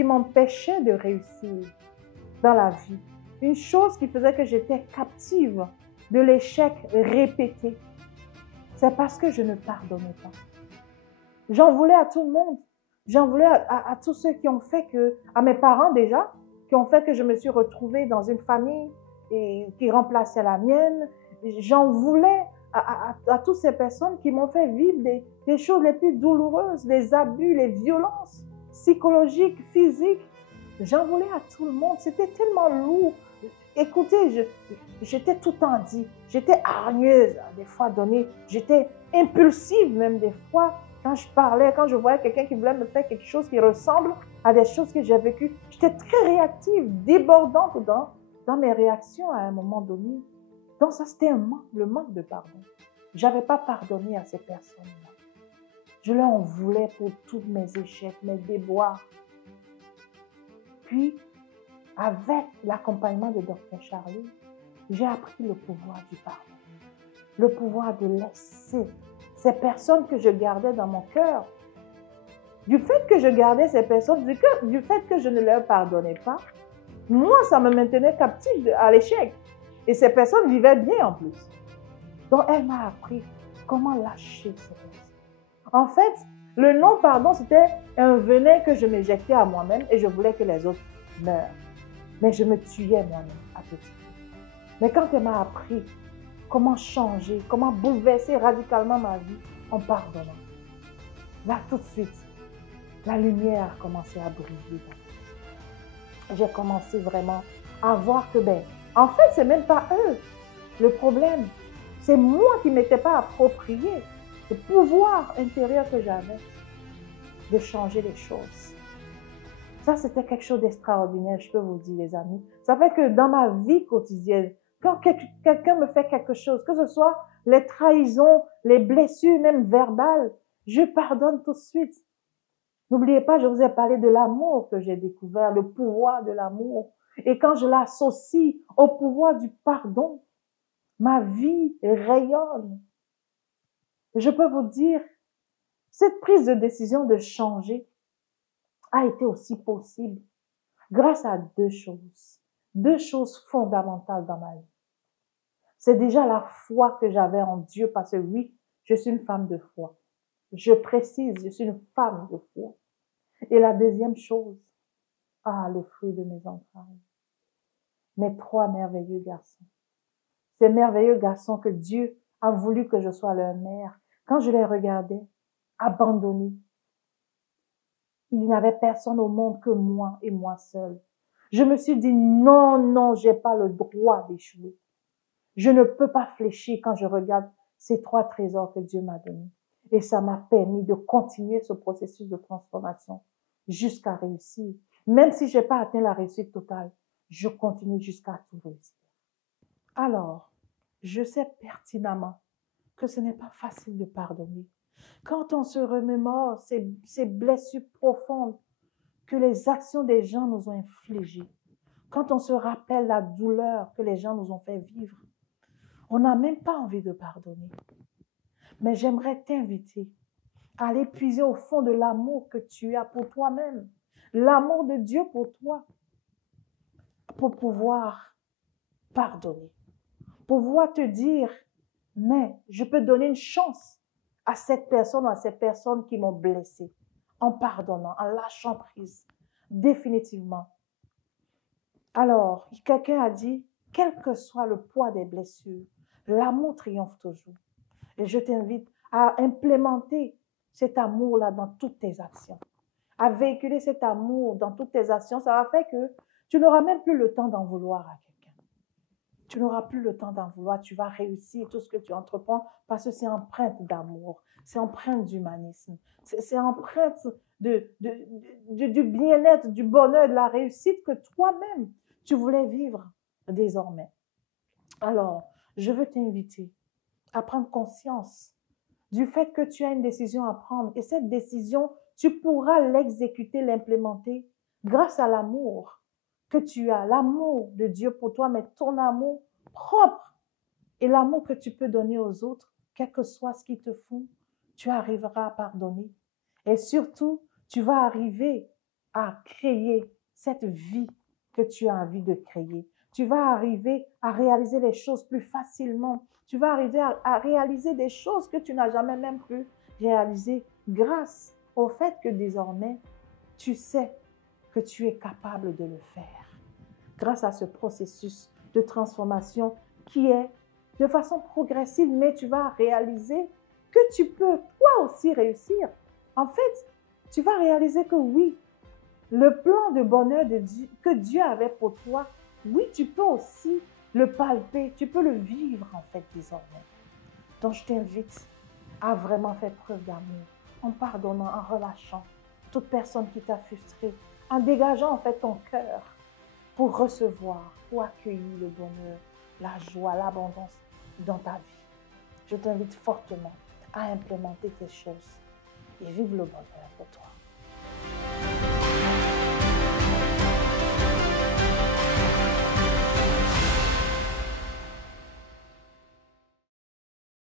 qui m'empêchait de réussir dans la vie. Une chose qui faisait que j'étais captive de l'échec répété. C'est parce que je ne pardonnais pas. J'en voulais à tout le monde. J'en voulais à tous ceux qui ont fait que, à mes parents déjà, qui ont fait que je me suis retrouvée dans une famille qui remplaçait la mienne. J'en voulais à toutes ces personnes qui m'ont fait vivre des choses les plus douloureuses, les abus, les violences psychologiques, physiques. J'en voulais à tout le monde. C'était tellement lourd. Écoutez, j'étais tout dit. J'étais hargneuse, des fois donnée. J'étais impulsive même des fois. Quand je parlais, quand je voyais quelqu'un qui voulait me faire quelque chose qui ressemble à des choses que j'ai vécues, j'étais très réactive, débordante dans mes réactions à un moment donné. Donc ça, c'était le manque de pardon. Je n'avais pas pardonné à ces personnes-là. Je leur en voulais pour tous mes échecs, mes déboires. Puis, avec l'accompagnement de Dr. Charlie, j'ai appris le pouvoir du pardon. Le pouvoir de laisser ces personnes que je gardais dans mon cœur. Du fait que je gardais ces personnes, du fait que je ne leur pardonnais pas, moi, ça me maintenait captive à l'échec. Et ces personnes vivaient bien en plus. Donc, elle m'a appris comment lâcher ces personnes. En fait, le non-pardon, c'était un venin que je m'éjectais à moi-même et je voulais que les autres meurent. Mais je me tuais moi-même à petit peu. Mais quand elle m'a appris comment changer, comment bouleverser radicalement ma vie en pardonnant, là, tout de suite, la lumière a commencé à briller. J'ai commencé vraiment à voir que, en fait, c'est même pas eux le problème. C'est moi qui ne m'étais pas approprié le pouvoir intérieur que j'avais de changer les choses. Ça, c'était quelque chose d'extraordinaire, je peux vous dire, les amis. Ça fait que dans ma vie quotidienne, quand quelqu'un me fait quelque chose, que ce soit les trahisons, les blessures, même verbales, je pardonne tout de suite. N'oubliez pas, je vous ai parlé de l'amour que j'ai découvert, le pouvoir de l'amour. Et quand je l'associe au pouvoir du pardon, ma vie rayonne. Et je peux vous dire, cette prise de décision de changer a été aussi possible grâce à deux choses fondamentales dans ma vie. C'est déjà la foi que j'avais en Dieu, parce que oui, je suis une femme de foi. Je précise, je suis une femme de foi. Et la deuxième chose, le fruit de mes entrailles. Mes 3 merveilleux garçons. Ces merveilleux garçons que Dieu a voulu que je sois leur mère. Quand je les regardais, abandonnés, il n'y avait personne au monde que moi et moi seule. Je me suis dit, non, j'ai pas le droit d'échouer. Je ne peux pas fléchir quand je regarde ces 3 trésors que Dieu m'a donnés. Et ça m'a permis de continuer ce processus de transformation jusqu'à réussir. Même si je n'ai pas atteint la réussite totale, je continue jusqu'à tout réussir. Alors, je sais pertinemment que ce n'est pas facile de pardonner. Quand on se remémore ces blessures profondes que les actions des gens nous ont infligées, quand on se rappelle la douleur que les gens nous ont fait vivre, on n'a même pas envie de pardonner. Mais j'aimerais t'inviter à aller puiser au fond de l'amour que tu as pour toi-même, l'amour de Dieu pour toi, pour pouvoir pardonner, pour pouvoir te dire, mais je peux donner une chance à cette personne ou à ces personnes qui m'ont blessé, en pardonnant, en lâchant prise, définitivement. Alors, quelqu'un a dit, quel que soit le poids des blessures, l'amour triomphe toujours. Et je t'invite à implémenter cet amour-là dans toutes tes actions, à véhiculer cet amour dans toutes tes actions. Ça va faire que tu n'auras même plus le temps d'en vouloir à quelqu'un. Tu n'auras plus le temps d'en vouloir. Tu vas réussir tout ce que tu entreprends parce que c'est empreinte d'amour, c'est empreinte d'humanisme, c'est empreinte du bien-être, du bonheur, de la réussite que toi-même, tu voulais vivre désormais. Alors, je veux t'inviter à prendre conscience du fait que tu as une décision à prendre. Et cette décision, tu pourras l'exécuter, l'implémenter grâce à l'amour que tu as, l'amour de Dieu pour toi, mais ton amour propre et l'amour que tu peux donner aux autres, quel que soit ce qu'ils te font, tu arriveras à pardonner. Et surtout, tu vas arriver à créer cette vie que tu as envie de créer. Tu vas arriver à réaliser les choses plus facilement. Tu vas arriver à réaliser des choses que tu n'as jamais même pu réaliser grâce au fait que désormais, tu sais que tu es capable de le faire. Grâce à ce processus de transformation qui est de façon progressive, mais tu vas réaliser que tu peux toi aussi réussir. En fait, tu vas réaliser que oui, le plan de bonheur que Dieu avait pour toi, oui, tu peux aussi le palper, tu peux le vivre en fait désormais. Donc je t'invite à vraiment faire preuve d'amour, en pardonnant, en relâchant toute personne qui t'a frustré, en dégageant en fait ton cœur pour recevoir, pour accueillir le bonheur, la joie, l'abondance dans ta vie. Je t'invite fortement à implémenter ces choses et vivre le bonheur pour toi.